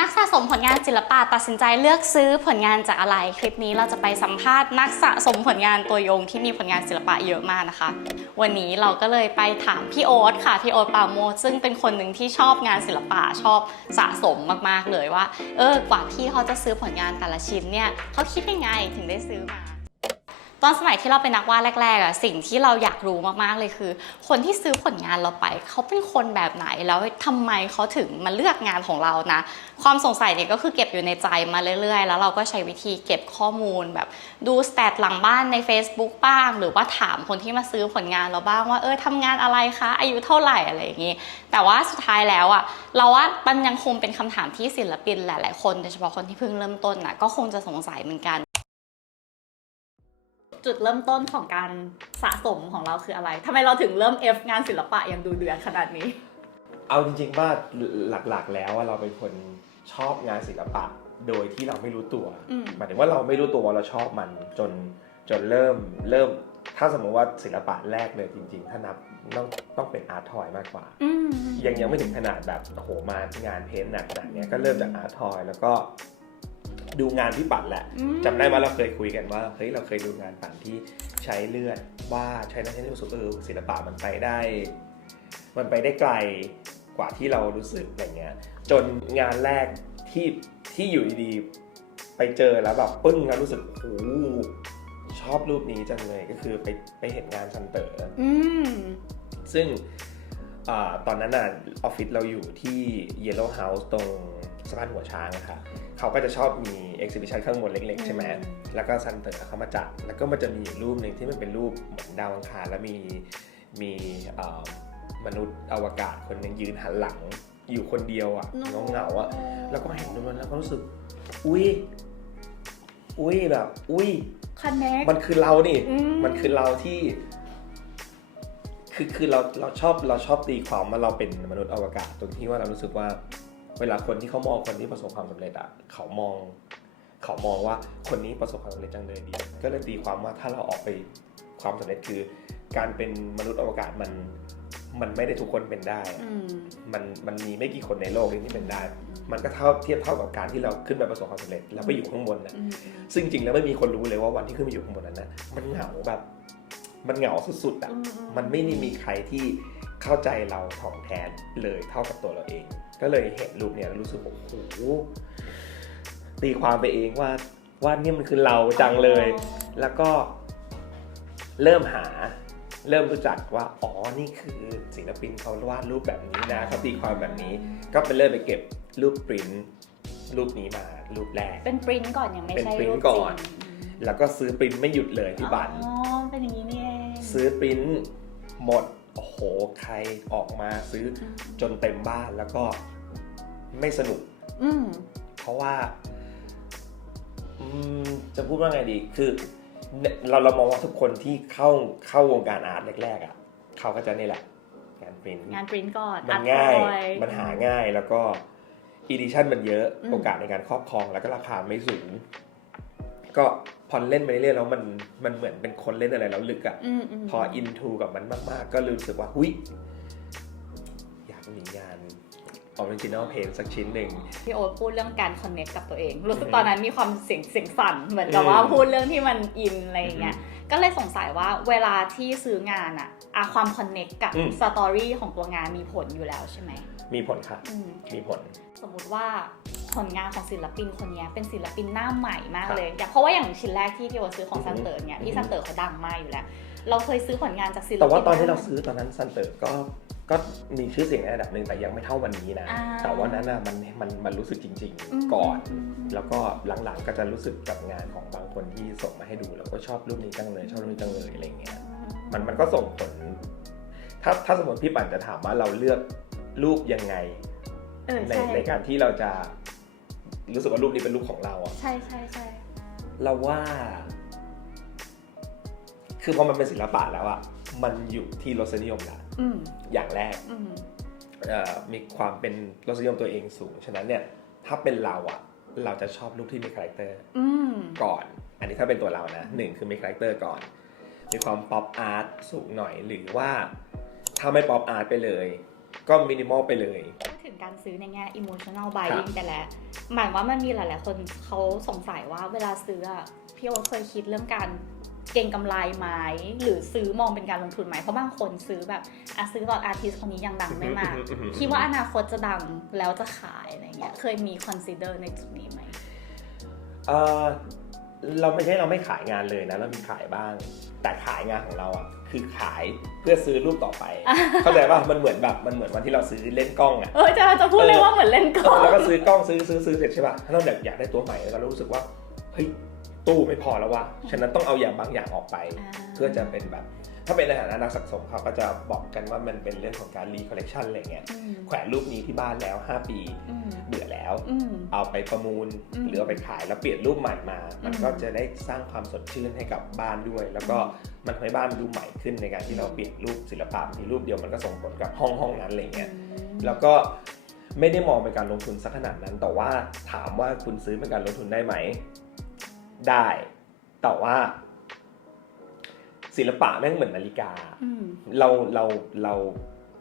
นักสะสมผลงานศิลปะตัดสินใจเลือกซื้อผลงานจากอะไรคลิปนี้เราจะไปสัมภาษณ์นักสะสมผลงานตัวยงที่มีผลงานศิลปะเยอะมากนะคะวันนี้เราก็เลยไปถามพี่โอ๊ตค่ะพี่โอ๊ตปราโมชซึ่งเป็นคนหนึ่งที่ชอบงานศิลปะชอบสะสมมากๆเลยว่ากว่าพี่เขาจะซื้อผลงานแต่ละชิ้นเนี่ยเขาคิดยังไงถึงได้ซื้อมาตอนสมัยที่เราเป็นนักวาดแรกๆสิ่งที่เราอยากรู้มากๆเลยคือคนที่ซื้อผลงานเราไปเขาเป็นคนแบบไหนแล้วทำไมเขาถึงมาเลือกงานของเรานะความสงสัยเนี่ยก็คือเก็บอยู่ในใจมาเรื่อยๆแล้วเราก็ใช้วิธีเก็บข้อมูลแบบดูสแตทหลังบ้านใน Facebook บ้างหรือว่าถามคนที่มาซื้อผลงานเราบ้างว่าทำงานอะไรคะอายุเท่าไหร่อะไรอย่างงี้แต่ว่าสุดท้ายแล้วเราว่ามันยังคงเป็นคำถามที่ศิลปินหลายๆคนโดยเฉพาะคนที่เพิ่งเริ่มต้นก็คงจะสงสัยเหมือนกันจุดเริ่มต้นของการสะสมของเราคืออะไรทำไมเราถึงเริ่ม F งานศิลปะอย่างดูเดือดขนาดนี้เอาจริงๆว่าหลักๆแล้วเราเป็นคนชอบงานศิลปะโดยที่เราไม่รู้ตัวหมายถึงว่าเราไม่รู้ตัวว่าเราชอบมันจนเริ่มถ้าสมมติว่าศิลปะแรกเลยจริงๆถ้านับต้องเป็นอาร์ตทอยมากกว่ายังไม่ถึงขนาดแบบโอ้โหมางานเพ้นท์หนักขนาดนี้ก็เริ่มจากอาร์ตทอยแล้วก็ดูงานที่ปั่นแหละจำได้ว่าเราเคยคุยกันว่าเฮ้ยเราเคยดูงานปั่นที่ใช้เลือดว่าใช้นั้นใช้นี่รู้สึกศิลปะมันไปได้ไกลกว่าที่เรารู้สึกอย่างเงี้ยจนงานแรกที่อยู่ดีๆไปเจอแล้วแบบปึ้งแล้วรู้สึกโอ้ชอบรูปนี้จังเลยก็คือไปเห็นงานซันเตอร์ซึ่งตอนนั้นออฟฟิศเราอยู่ที่ Yellow House ตรงสะพานหัวช้างนะคะเขาก็จะชอบมี exhibition ข้างบนเล็กๆใช่ไหมแล้วก็ซันเตอร์เขามาจัดแล้วก็มันจะมีรูปหนึ่งที่มันเป็นรูปเหมือนดาวอังคารแล้วมีมนุษย์อวกาศคนนึงยืนหันหลังอยู่คนเดียวเหงาแล้วก็เห็นตรงนั้นแล้วก็รู้สึกอุ้ยแบบคอนเนคมันคือเรานี่มันคือเราที่คือเราชอบตีความว่าเราเป็นมนุษย์อวกาศตรงที่ว่าเรารู้สึกว่าเวลาคนที่เขามองคนที่ประสบความสำเร็จเขามองว่าคนนี้ประสบความสำเร็จจังเลยดีก็เลยตีความว่าถ้าเราออกไปความสำเร็จคือการเป็นมนุษย์อวกาศมันไม่ได้ทุกคนเป็นได้มันมีไม่กี่คนในโลกที่เป็นได้มันก็เทียบเท่ากับการที่เราขึ้นไปประสบความสำเร็จแล้วไปอยู่ข้างบนนะซึ่งจริงแล้วไม่มีคนรู้เลยว่าวันที่ขึ้นไปอยู่ข้างบนนั้นนะมันเหงาแบบมันเหงาสุดๆมันไม่มีใครที่เข้าใจเราถ่องแท้เลยเท่ากับตัวเราเองก็เลยเห็นรูปเนี่ยแล้วรู้สึกโอ้โหตีความไปเองว่านี่มันคือเราจังเลยแล้วก็เริ่มรู้จักว่าอ๋อนี่คือศิลปินเขาวาดรูปแบบนี้นะเขาตีความแบบนี้ก็ไปเริ่มไปเก็บรูปปริ้นรูปนี้มารูปแรกเป็นปริ้นก่อนยังไม่ใช่รูปจริงแล้วก็ซื้อปริ้นไม่หยุดเลยที่บ้านเป็นอย่างนี้นี่เองซื้อปริ้นหมดโอ้โหใครออกมาซื้อจนเต็มบ้านแล้วก็ไม่สนุกเพราะว่าจะพูดว่าไงดีคือเรามองว่าทุกคนที่เข้าวงการอาร์ตแรกๆเขาก็จะนี่แหละงานปริ้นก่อนมันง่ายมันหาง่ายแล้วก็อีดิชั่นมันเยอะโอกาสในการครอบครองแล้วก็ราคาไม่สูงก็พอเล่นไปเรื่อยๆแล้วมันเหมือนเป็นคนเล่นอะไรแล้วลึกพออินทูกับมันมากๆก็รู้สึกว่าหุ้ยอยากมีงานออริจินอลเพนสักชิ้นหนึ่งพี่โอ๊ตพูดเรื่องการคอนเนคกับตัวเองรู้สึกตอนนั้นมีความเสียงสั่นเหมือนกับว่าพูดเรื่องที่มันอินอะไรอย่างเงี้ยก็เลยสงสัยว่าเวลาที่ซื้องานความคอนเนคกับสตอรี่ของตัวงานมีผลอยู่แล้วใช่ไหมมีผลค่ะมีผลสมมุติว่าผลงานของศิลปินคนนี้เป็นศิลปินหน้าใหม่มากเลยเพราะว่าอย่างชิ้นแรกที่พี่โอ๊ตซื้อของซันเตอร์เนี่ยที่ซันเตอร์เขาดังมากอยู่แล้วเราเคยซื้อผลงานจากศิลปินแต่ว่าตอนที่เราซื้อตอนนั้นซันเตอร์ก็มีชื่อเสียงในระดับหนึ่งแต่ยังไม่เท่าวันนี้นะแต่ว่านั้นมันรู้สึกจริงๆก่อนแล้วก็หลังๆก็จะรู้สึกกับงานของบางคนที่ส่งมาให้ดูแล้วก็ชอบรูปนี้จังเลยชอบรูปนี้จังเลยอะไรเงี้ยมันก็ส่งผลถ้าสมมติพี่ปั่นจะถามว่าเราเลือกรูปยังไงในการที่เราจะรู้สึกว่ารูปนี้เป็นรูปของเราใช่เราว่าคือพอมันเป็นศิลปะแล้วมันอยู่ที่รสนิยมละอย่างแรกมีความเป็นรสนิยมตัวเองสูงฉะนั้นเนี่ยถ้าเป็นเราจะชอบรูปที่มีคาแรคเตอร์ก่อนอันนี้ถ้าเป็นตัวเรานะหนึ่งคือมีคาแรคเตอร์ก่อนมีความป๊อปอาร์ตสูงหน่อยหรือว่าถ้าไม่ป๊อปอาร์ตไปเลยก็มินิมอลไปเลยถึง การซื้อในแง่ emotional buying แต่แล้วหมายว่ามันมีหลายๆคนเขาสงสัยว่าเวลาซื้ออะพี่โอ๊ตเคยคิดเรื่องการเก็งกำไรไหมหรือซื้อมองเป็นการลงทุนไหมเพราะบางคนซื้อแบบซื้อตอนอาร์ติสต์คนนี้ยังดังไม่มากคิดว่าอนาคตจะดังแล้วจะขายอะไรเงี้ยเคยมี consider ในจุดนี้ไหมเราไม่ขายงานเลยนะเรามีขายบ้างแต่ขายงานของเราอ่ะคือขายเพื่อซื้อรูปต่อไป เข้าใจป่ะมันเหมือนวันที่เราซื้อเล่นกล้องอ่ะจะพูดเลยว่าเหมือนเล่นกล้องแล้วก็ซื้อกล้องซื้อเสร็จใช่ป่ะถ้าเราอยากได้ตัวใหม่เรารู้สึกว่าเฮ้ยตู้ไม่พอแล้วว่ะฉะนั้นต้องเอาอย่างบางอย่างออกไปเพื่อจะเป็นแบบถ้าเป็นในฐานะนักสะสมเขาก็จะบอกกันว่ามันเป็นเรื่องของการรีคอลเลคชันอะไรเงี้ยแขวนรูปนี้ที่บ้านแล้ว5ปีเบื่อแล้วเอาไปประมูลหรือเอาไปขายแล้วเปลี่ยนรูปใหม่มามันก็จะได้สร้างความสดชื่นให้กับบ้านด้วยแล้วก็มันทำให้บ้านมันดูใหม่ขึ้นในการที่เราเปลี่ยนรูปศิลปะมีรูปเดียวมันก็ส่งผลกับห้องนั้นอะไรเงี้ยแล้วก็ไม่ได้มองเป็นการลงทุนสักขนาดนั้นแต่ว่าถามว่าคุณซื้อเป็นการลงทุนได้ไหมได้แต่ว่าศิลปะแม่งเหมือนนาฬิกาเรา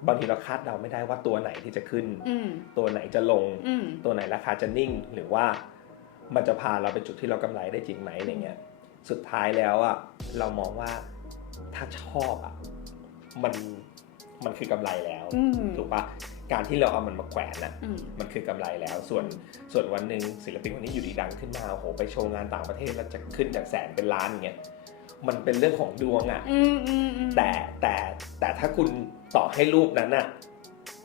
บางทีเราคาดเดาไม่ได้ว่าตัวไหนที่จะขึ้นตัวไหนจะลงตัวไหนราคาจะนิ่งหรือว่ามันจะพาเราไปจุดที่เรากำไรได้จริงไหมอะไรเงี้ยสุดท้ายแล้วอ่ะเรามองว่าถ้าชอบอ่ะมันคือกำไรแล้วถูกปะการที่เราเอามันมาแขวนน่ะมันคือกำไรแล้วส่วนวันหนึ่งศิลปินคนนี้อยู่ดีดังขึ้นมาโหไปโชว์งานต่างประเทศแล้วจะขึ้นจากแสนเป็นล้านอย่างเงี้ยมันเป็นเรื่องของดวงอ่ะแต่ถ้าคุณต่อให้รูปนั้นน่ะ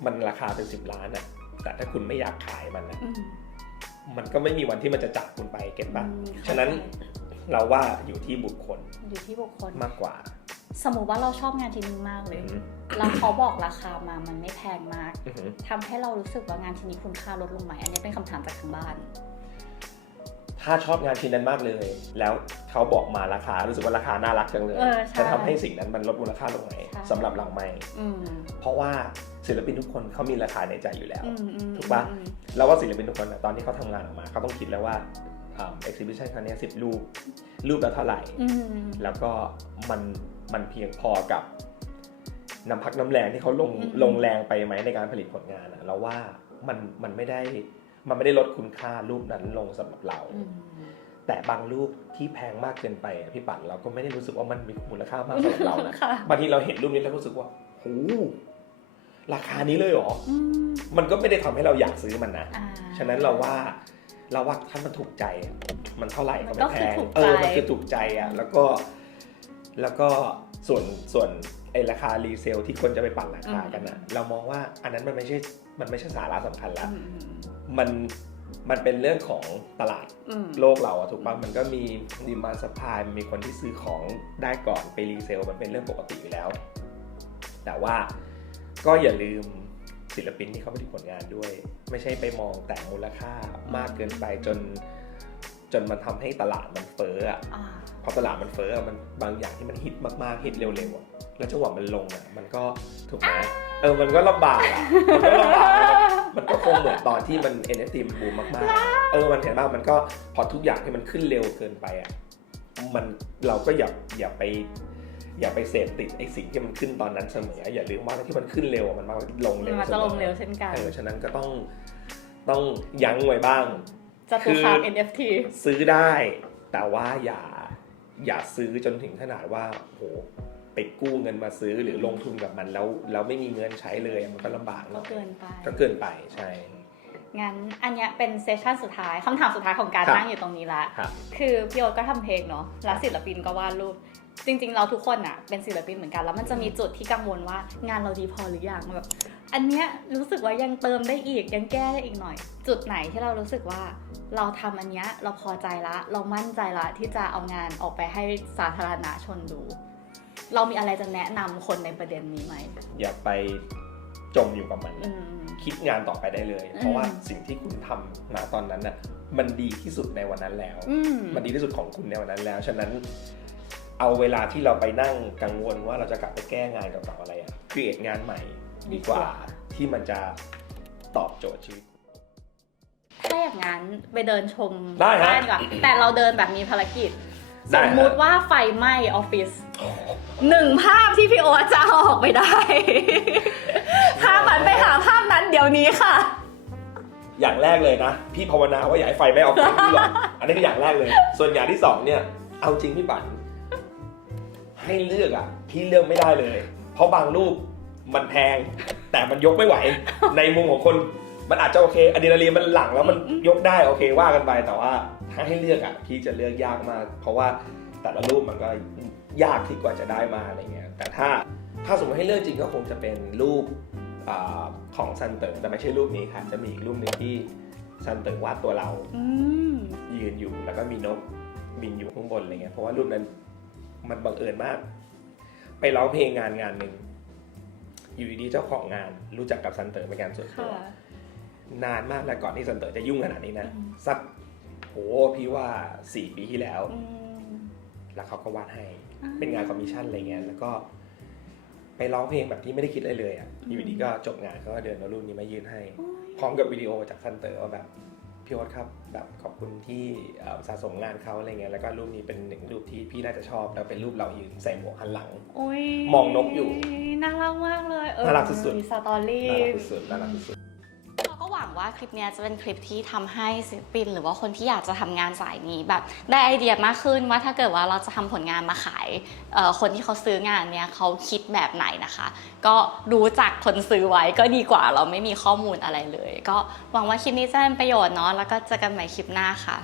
มันราคาเป็น10 ล้านอ่ะแต่ถ้าคุณไม่อยากขายมันนะมันก็ไม่มีวันที่มันจะจับคุณไปเก็ตป่ะฉะนั้นเราว่าอยู่ที่บุคคลมากกว่าสมมุติว่าเราชอบงานชิ้นนี้มากเลยแล้วเขาบอกราคามามันไม่แพงมากทำให้เรารู้สึกว่างานชิ้นนี้คุณค่าลดลงไหมอันนี้เป็นคำถามจากทางบ้านถ้าชอบงานชิ้นนั้นมากเลยแล้วเขาบอกมาราคารู้สึกว่าราคาน่ารักจังเลยจะทำให้สิ่งนั้นมันลดมูลค่าลงไหมสำหรับเราไม่เพราะว่าศิลปินทุกคนเขามีราคาในใจอยู่แล้วถูกปะแล้วว่าศิลปินทุกคนตอนที่เขาทำงานออกมาเขาต้องคิดแล้วว่าexhibition ครั้งนี้10 รูปละเท่าไหร่แล้วก็มันเพียงพอกับน้ำพักน้ำแรงที่เขาลงแรงไปไหมในการผลิตผลงานเราว่ามันไม่ได้ลดคุณค่ารูปนั้นลงสำหรับเราแต่บางรูปที่แพงมากเกินไปพี่ปั่นเราก็ไม่ได้รู้สึกว่ามันมีมูลค่ามากสำหรับเรานะบางทีเราเห็นรูปนี้แล้วรู้สึกว่าโหราคานี้เลยเหรอมันก็ไม่ได้ทำให้เราอยากซื้อมันนะฉะนั้นเราว่าถ้ามันถูกใจมันเท่าไหร่ก็ไม่แพงมันคือถูกใจอ่ะแล้วก็ส่วนไอ้ราคารีเซลที่คนจะไปปั่นราคากันนะเรามองว่าอันนั้นมันไม่ใช่สาระสำคัญแล้วมันเป็นเรื่องของตลาดโลกเราอะถูกป่ะมันก็มีดีมานด์ซัพพลายมีคนที่ซื้อของได้ก่อนไปรีเซลมันเป็นเรื่องปกติอยู่แล้วแต่ว่าก็อย่าลืมศิลปินที่เขาผลิตผลงานด้วยไม่ใช่ไปมองแต่มูลค่ามากเกินไปจนมันทำให้ตลาดมันเฟ้ออะพอตลาดมันเฟ้อมันบางอย่างที่มันฮิตมากๆฮิตเร็วๆอะแล้วจังหวะมันลงอ่ะมันก็ถูกไหมมันก็ลำบากอ่ะมันก็คงเหมือนตอนที่มัน NFT มันบูมมากๆมันเห็นบ้างมันก็พอทุกอย่างที่มันขึ้นเร็วเกินไปอ่ะเราก็อย่าไปเสพติดไอ้สิ่งที่มันขึ้นตอนนั้นเสมออย่าลืมว่าที่มันขึ้นเร็วมันมาลงเร็วมันจะลงเร็วเช่นกันฉะนั้นก็ต้องยั้งไว้บ้างจะตัวคาม NFT ซื้อได้แต่ว่าอย่าซื้อจนถึงขนาดว่าโหไปกู้เงินมาซื้อหรือลงทุนกับมันแล้วไม่มีเงินใช้เลยมันก็ลำบากก็เกินไปใช่งั้นอันนี้เป็นเซสชั่นสุดท้ายคำถามสุดท้ายของการนั่งอยู่ตรงนี้ละคือพี่โอ๊ตก็ทำเพลงเนาะแล้วศิลปินก็วาดรูปจริงๆเราทุกคนอะเป็นศิลปินเหมือนกันแล้วมันจะมีจุดที่กังวลว่างานเราดีพอหรือยังแบบอันเนี้ยรู้สึกว่ายังเติมได้อีกยังแก้ได้อีกหน่อยจุดไหนที่เรารู้สึกว่าเราทำอันเนี้ยเราพอใจละเรามั่นใจละที่จะเอางานออกไปให้สาธารณชนดูเรามีอะไรจะแนะนำคนในประเด็นนี้ไหมอย่าไปจมอยู่กับมันคิดงานต่อไปได้เลยเพราะว่าสิ่งที่คุณทำณตอนนั้นน่ะมันดีที่สุดในวันนั้นแล้วมันดีที่สุดของคุณในวันนั้นแล้วฉะนั้นเอาเวลาที่เราไปนั่งกังวลว่าเราจะกลับไปแก้งานกับอะไรอ่ะครีเอทงานใหม่ดีกว่าที่มันจะตอบโจทย์ชีวิตถ้าอย่างนั้นไปเดินชมได้ดีกว่าแต่เราเดินแบบมีภารกิจสมมุติว่าไฟไหม้ออฟฟิศ1 ภาพที่พี่โอ๊ตจะเอาออกไปได้ถ้ามันไปหาภาพนั้นเดี๋ยวนี้ค่ะ อย่างแรกเลยนะพี่ภาวนาว่าอย่าให้ไฟไม่ออกจากพี่หรอกอันนี้คืออย่างแรกเลย ส่วนอย่างที่สองเนี่ยเอาจริงพี่ปั่นให้เลือกอ่ะพี่เลือกไม่ได้เลย เพราะบางรูปมันแพงแต่มันยกไม่ไหว ในมุมของคนมันอาจจะโอเคอะดรีนาลีนมันหลั่งแล้วมันยกได้โอเคว่ากันไปแต่ว่าถ้าให้เลือกอ่ะพี่จะเลือกยากมากเพราะว่าแต่ละรูปมันก็ยากที่กว่าจะได้มาอะไรเงี้ยแต่ถ้าสมมติให้เลือกจริงก็คงจะเป็นรูปของซันเตอร์แต่ไม่ใช่รูปนี้ค่ะจะมีอีกรูปหนึ่งที่ซันเตอร์วาดตัวเรายืนอยู่แล้วก็มีนกบินอยู่ข้างบนอะไรเงี้ยเพราะว่ารูปนั้นมันบังเอิญมากไปร้องเพลงงานหนึ่งอยู่ดีๆเจ้าของงานรู้จักกับซันเตอร์เป็นการส่วนตัวนานมากแล้วก่อนที่ซันเตอร์จะยุ่งขนาดนี้นะสักโหพี่ว่า4 ปีที่แล้วแล้วเขาก็วาดให้เป็นงานคอมมิชชั่นอะไรเงี้ยแล้วก็ไปร้องเพลงแบบที่ไม่ได้คิดอะไรเลยอ่ะอยู่ดีก็จบงานเขาก็เดินเอารูปนี้มายื่นให้พร้อมกับวิดีโอจากซันเตอร์ว่าแบบพี่โอ๊ตครับแบบขอบคุณที่สะสมงานเขาอะไรเงี้ยแล้วก็รูปนี้เป็นหนึ่งรูปที่พี่น่าจะชอบแล้วเป็นรูปเรายืนใส่หมวกหันหลังมองนกอยู่น่ารักมากเลยน่ารักสุดๆมีสตอรี่น่ารักสุดๆน่ารักสุดเราก็หวังว่าคลิปนี้จะเป็นคลิปที่ทำให้ศิลปินหรือว่าคนที่อยากจะทำงานสายนี้แบบได้ไอเดียมากขึ้นว่าถ้าเกิดว่าเราจะทำผลงานมาขายคนที่เขาซื้องานเนี้ยเขาคิดแบบไหนนะคะก็รู้จักคนซื้อไว้ก็ดีกว่าเราไม่มีข้อมูลอะไรเลยก็หวังว่าคลิปนี้จะเป็นประโยชน์เนาะแล้วก็เจอกันใหม่คลิปหน้าค่ะ